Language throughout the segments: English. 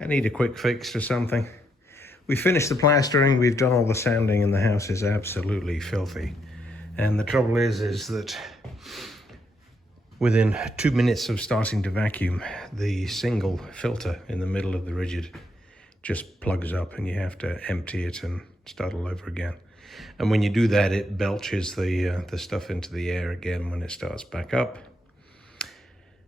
I need a quick fix or something. We finished the plastering, we've done all the sanding, and the house is absolutely filthy. And the trouble is that within 2 minutes of starting to vacuum, the single filter in the middle of the rigid just plugs up and you have to empty it and start all over again. And when you do that, it belches the stuff into the air again when it starts back up.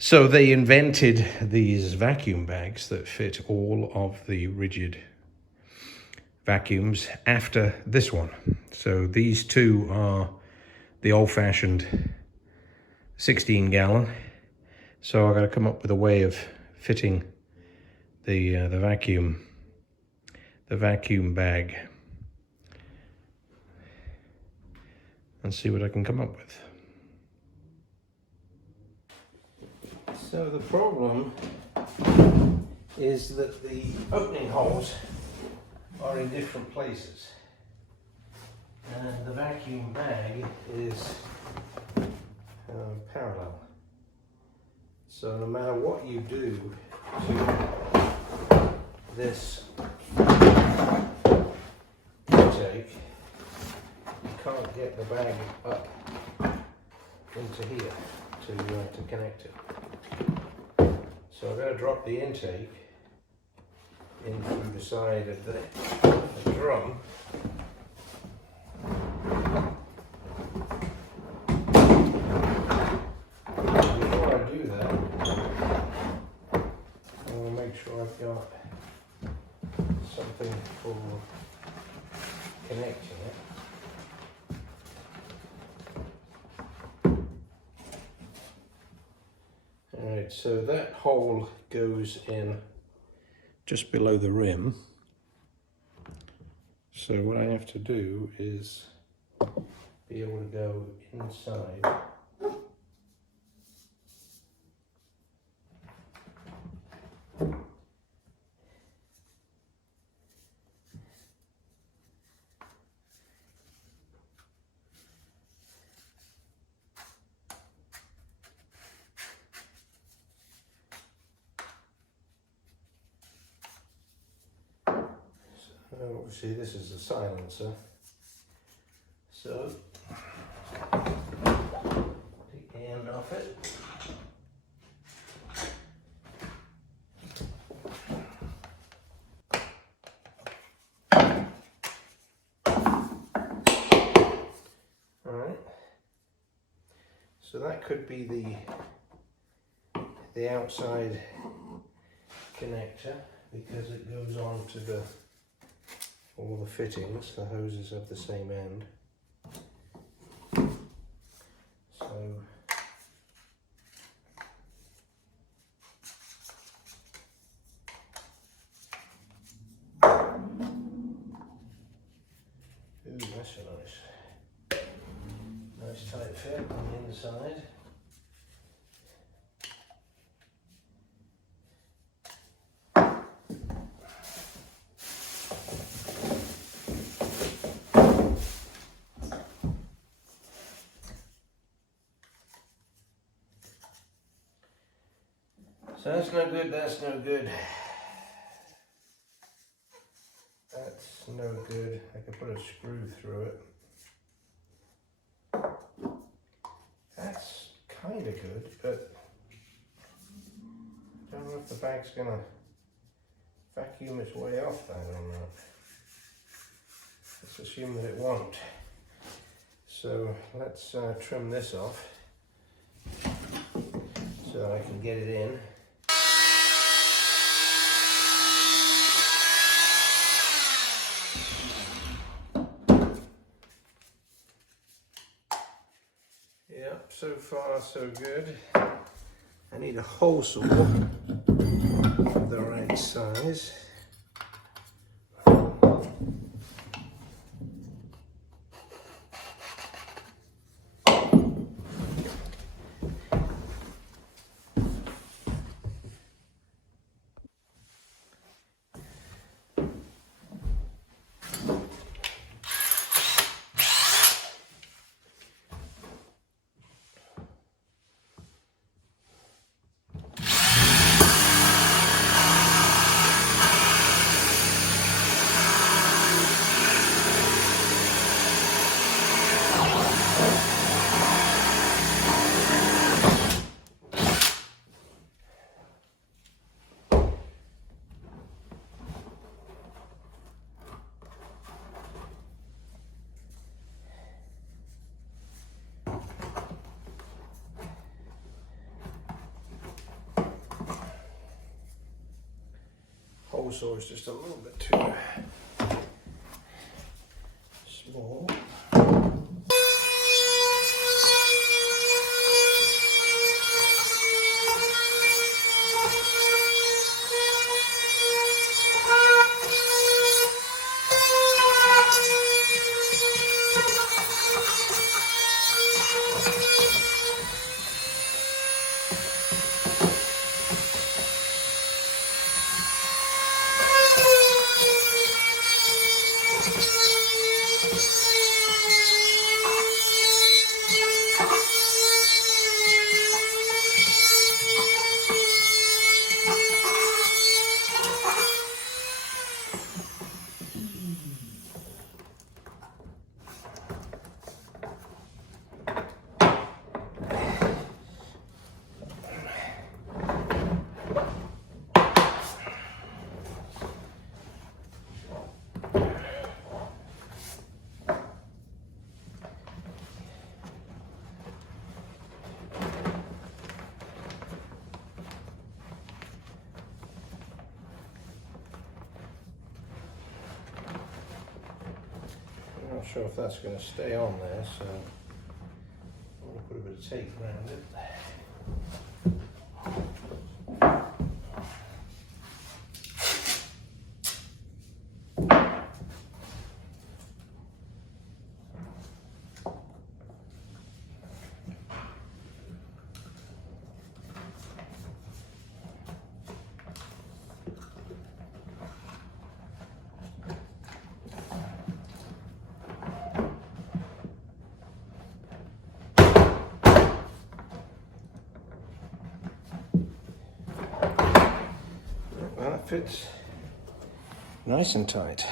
So they invented these vacuum bags that fit all of the rigid vacuums after this one. So these two are the old-fashioned 16-gallon. So I've got to come up with a way of fitting the vacuum bag and see what I can come up with. So the problem is that the opening holes are in different places, and the vacuum bag is parallel. So no matter what you do to this intake, you can't get the bag up into here to connect it. So I'm going to drop the intake in through the side of the drum. Before I do that, I want to make sure I've got something for connecting it. Alright, so that hole goes in just below the rim. So what I have to do is be able to go inside. Obviously this is the silencer, so take the end off it. Alright, so that could be the outside connector, because it goes on to all the fittings. The hoses have the same end. So ooh, that's a nice tight fit on the inside. So that's no good, that's no good. That's no good. I can put a screw through it. That's kind of good, but I don't know if the bag's going to vacuum its way off that or not. Let's assume that it won't. So let's trim this off so that I can get it in. Yep, so far so good. I need a hole saw of the right size. hole saw is just a little bit too small. I'm not sure if that's going to stay on there, so I'm going to put a bit of tape around it. Well, it fits nice and tight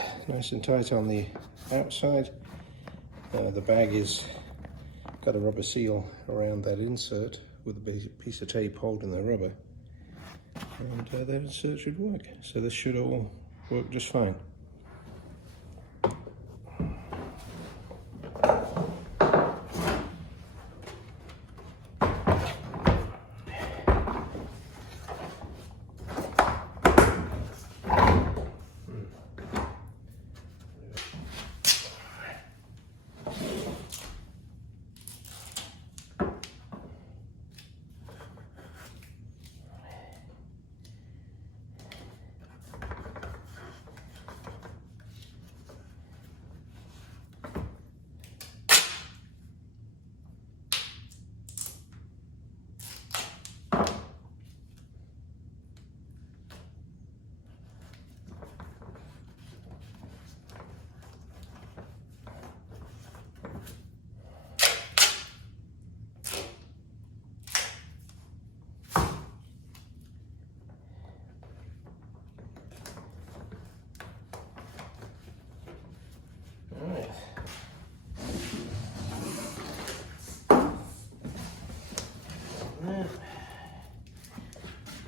on the outside. The bag is got a rubber seal around that insert with a piece of tape holding the rubber, and that insert should work. So this should all work just fine.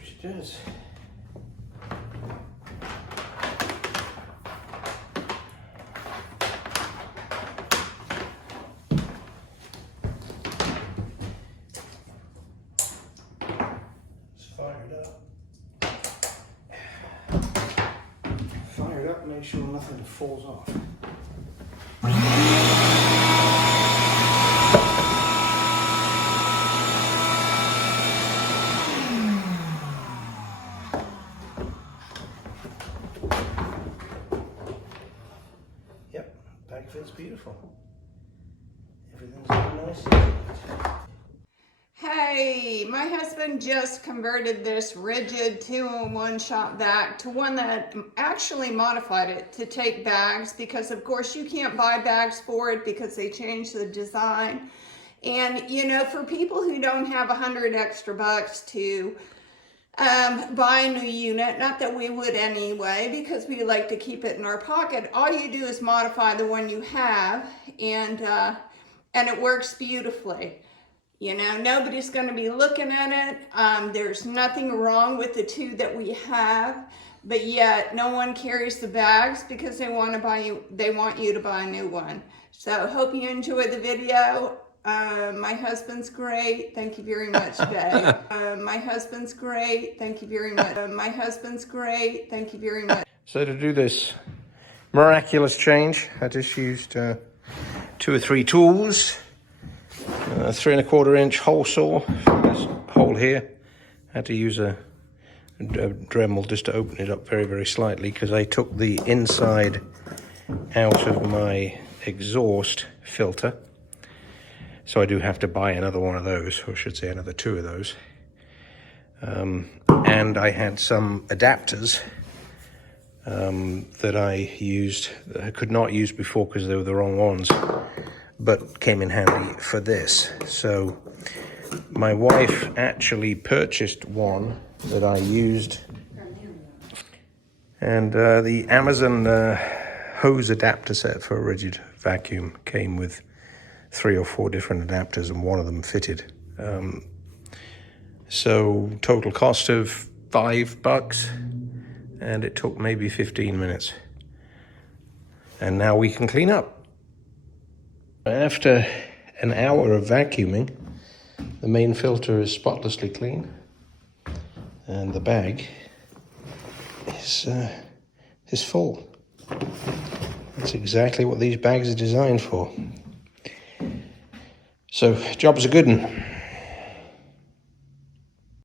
She does. It's fired up. Fire it up, make sure nothing falls off. Yep, bag fits beautiful. Everything's nice and neat. Hey, my husband just converted this rigid 2-in-1 shop vac to one that actually modified it to take bags, because of course you can't buy bags for it because they changed the design. And you know, for people who don't have $100 extra to buy a new unit, not that we would anyway, because we like to keep it in our pocket, all you do is modify the one you have, and it works beautifully. You know, nobody's going to be looking at it. There's nothing wrong with the two that we have, but yet no one carries the bags because they want you to buy a new one. So hope you enjoy the video. My husband's great. Thank you very much, babe. My husband's great. Thank you very much. My husband's great. Thank you very much. So to do this miraculous change, I just used 2 or 3 tools. 3 1/4 inch hole saw for this hole here. Had to use a Dremel just to open it up very, very slightly because I took the inside out of my exhaust filter. So I do have to buy another one of those, or I should say another 2 of those. And I had some adapters that I used, that I could not use before because they were the wrong ones, but came in handy for this. So my wife actually purchased one that I used, and the Amazon hose adapter set for a rigid vacuum came with 3 or 4 different adapters, and one of them fitted. So total cost of $5, and it took maybe 15 minutes. And now we can clean up. After an hour of vacuuming, the main filter is spotlessly clean, and the bag is full. That's exactly what these bags are designed for. So, job's a good one.